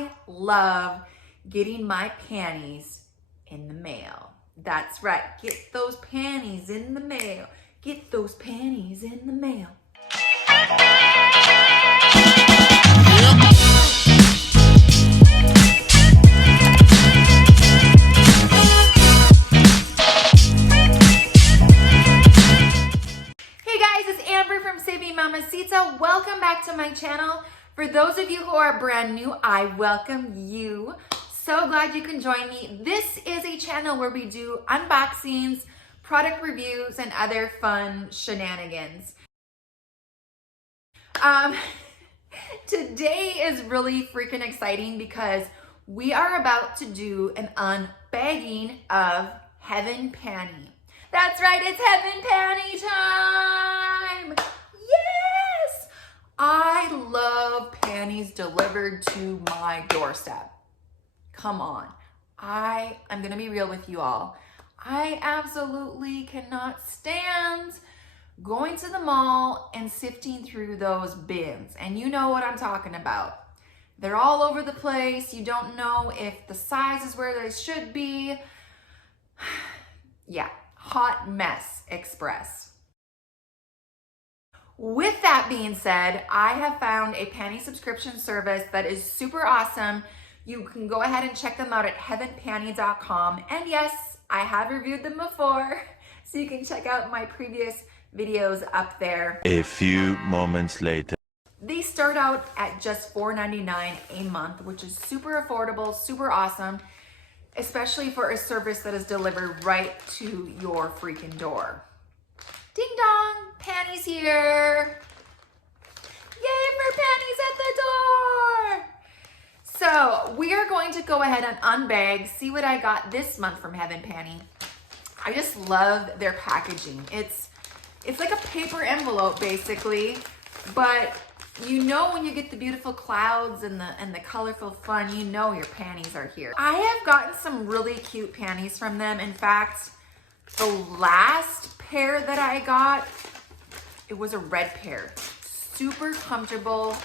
I love getting my panties in the mail. That's right, get those panties in the mail. Get those panties in the mail. Hey guys, it's Amber from Saving Mamacita. Welcome back to my channel. For those of you who are brand new, I welcome you. So glad you can join me. This is a channel where we do unboxings, product reviews, and other fun shenanigans. Today is really freaking exciting because we are about to do an unbagging of Heaven Panty. That's right, it's Heaven Panty time! Yes! I love panties delivered to my doorstep. Come on. I'm gonna be real with you all. I absolutely cannot stand going to the mall and sifting through those bins. And you know what I'm talking about. They're all over the place. You don't know if the size is where they should be. Yeah, hot mess express. With that being said, I have found a panty subscription service that is super awesome. You can go ahead and check them out at heavenpanty.com. And yes, I have reviewed them before, so you can check out my previous videos up there. A few moments later. They start out at just $4.99 a month, which is super affordable, super awesome, especially for a service that is delivered right to your freaking door. Ding dong, panties here. Yay for panties at the door. So we are going to go ahead and unbag, see what I got this month from Heaven Panty. I just love their packaging. It's like a paper envelope basically, but you know when you get the beautiful clouds and the colorful fun, you know your panties are here. I have gotten some really cute panties from them. In fact, the last pair that I got, it was a red pair. Super comfortable,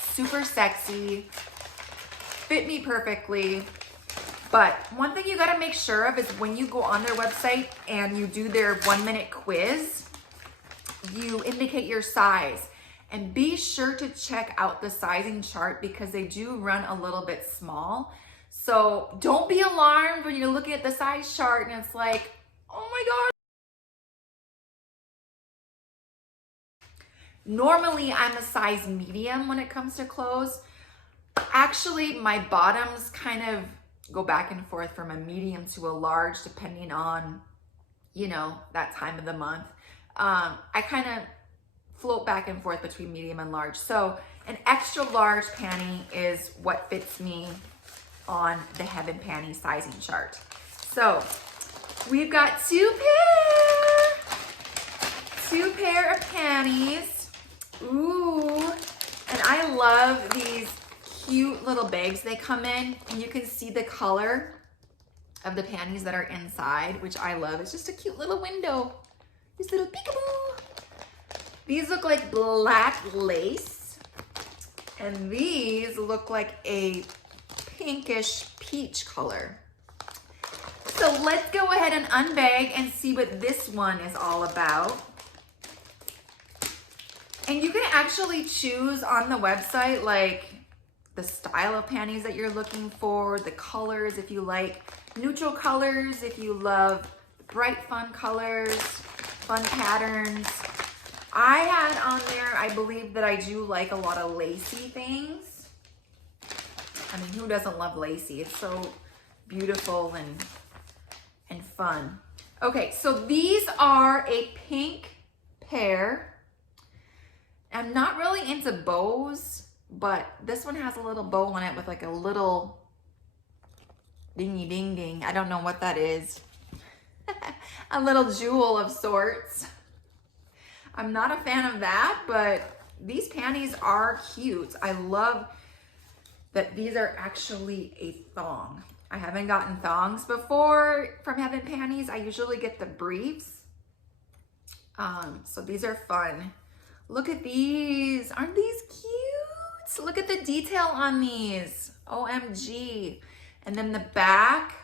super sexy, fit me perfectly. But one thing you gotta make sure of is when you go on their website and you do their 1-minute quiz, you indicate your size. And be sure to check out the sizing chart because they do run a little bit small. So don't be alarmed when you're looking at the size chart and it's like, oh my God. Normally I'm a size medium when it comes to clothes. Actually, my bottoms kind of go back and forth from a medium to a large depending on, you know, that time of the month. I kind of float back and forth between medium and large. So an extra large panty is what fits me on the Heaven Panty sizing chart. So we've got two pair of panties. Ooh, and I love these cute little bags they come in, and you can see the color of the panties that are inside, which I love. It's just a cute little window. This little peekaboo. These look like black lace, and these look like a pinkish peach color. So let's go ahead and unbag and see what this one is all about. And you can actually choose on the website like the style of panties that you're looking for, the colors if you like neutral colors, if you love bright fun colors, fun patterns. I had on there, I believe that I do like a lot of lacy things. I mean, who doesn't love lacy? It's so beautiful and fun. Okay, so these are a pink pair. I'm not really into bows, but this one has a little bow on it with like a little dingy ding ding. I don't know what that is. A little jewel of sorts. I'm not a fan of that, but these panties are cute. I love that these are actually a thong. I haven't gotten thongs before from Heaven Panties. I usually get the briefs. So these are fun. Look at these. Aren't these cute? Look at the detail on these. OMG. And then the back.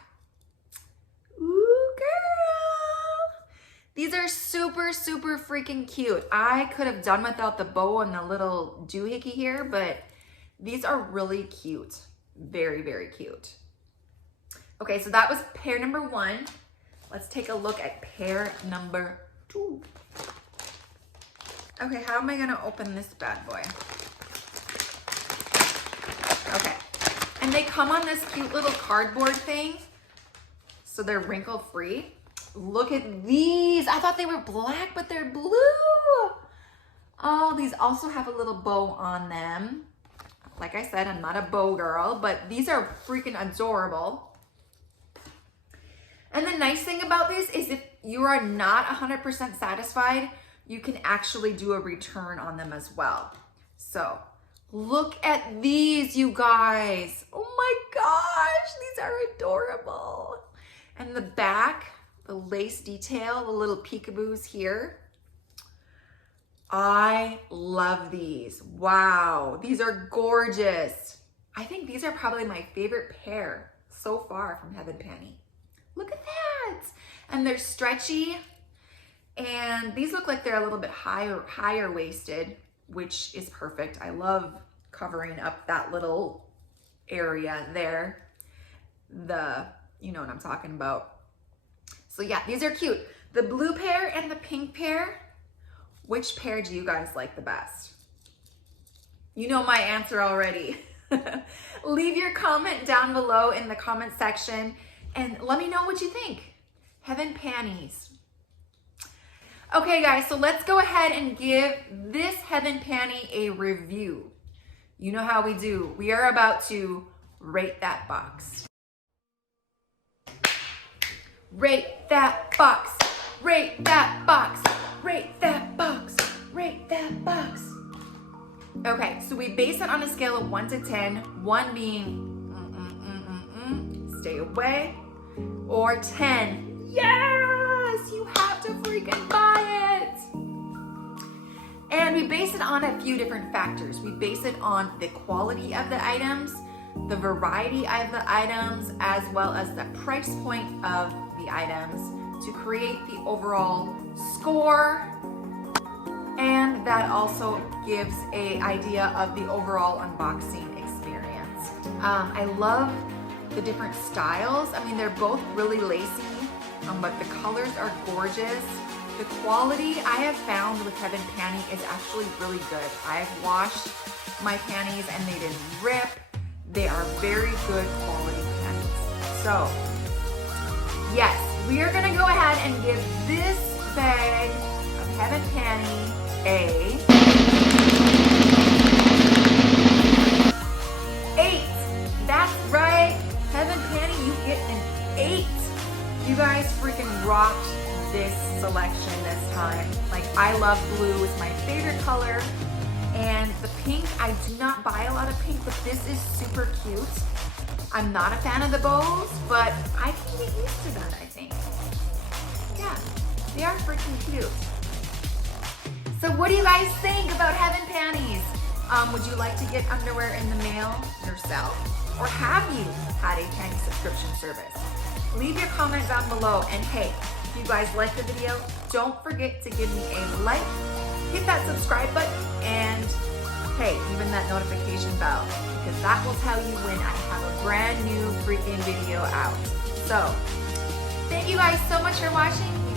Ooh, girl. These are super, super freaking cute. I could have done without the bow and the little doohickey here, but these are really cute. Very, very cute. Okay, so that was pair number 1. Let's take a look at pair number 2. Okay, how am I gonna open this bad boy? Okay, and they come on this cute little cardboard thing, so they're wrinkle free. Look at these. I thought they were black, but they're blue. Oh, these also have a little bow on them. Like I said, I'm not a bow girl, but these are freaking adorable. And the nice thing about these is if you are not 100% satisfied, you can actually do a return on them as well. So look at these, you guys. Oh my gosh, these are adorable. And the back, the lace detail, the little peekaboos here. I love these. Wow, these are gorgeous. I think these are probably my favorite pair so far from Heaven Panty. Look at that. And they're stretchy. And these look like they're a little bit higher waisted, which is perfect. I love covering up that little area there. You know what I'm talking about. So yeah, these are cute. The blue pair and the pink pair, which pair do you guys like the best? You know my answer already. Leave your comment down below in the comment section and let me know what you think. Heaven Panties. Okay guys, so let's go ahead and give this Heaven Panty a review. You know how we do. We are about to rate that box. Rate that box. Rate that box. Rate that box. Rate that box. Okay, so we base it on a scale of 1 to 10, 1 being stay away, or 10, yes, you have to freaking buy it. And we base it on a few different factors. We base it on the quality of the items, the variety of the items, as well as the price point of the items to create the overall score. And that also gives an idea of the overall unboxing experience. I love the different styles. I mean, they're both really lacy, but the colors are gorgeous. The quality I have found with Heaven Panty is actually really good. I've washed my panties and they didn't rip. They are very good quality panties. So, yes, we are gonna go ahead and give this bag of Heaven Panty a 8. That's right, Heaven Panty, you get an 8. You guys freaking rocked this selection this time. Like, I love blue, it's my favorite color. And the pink, I do not buy a lot of pink, but this is super cute. I'm not a fan of the bows, but I can get used to that, I think. Yeah, they are freaking cute. So what do you guys think about Heaven Panties? Would you like to get underwear in the mail yourself? Or have you had a panty subscription service? Leave your comment down below. And hey, if you guys like the video, don't forget to give me a like, hit that subscribe button, and hey, even that notification bell, because that will tell you when I have a brand new freaking video out. So, thank you guys so much for watching.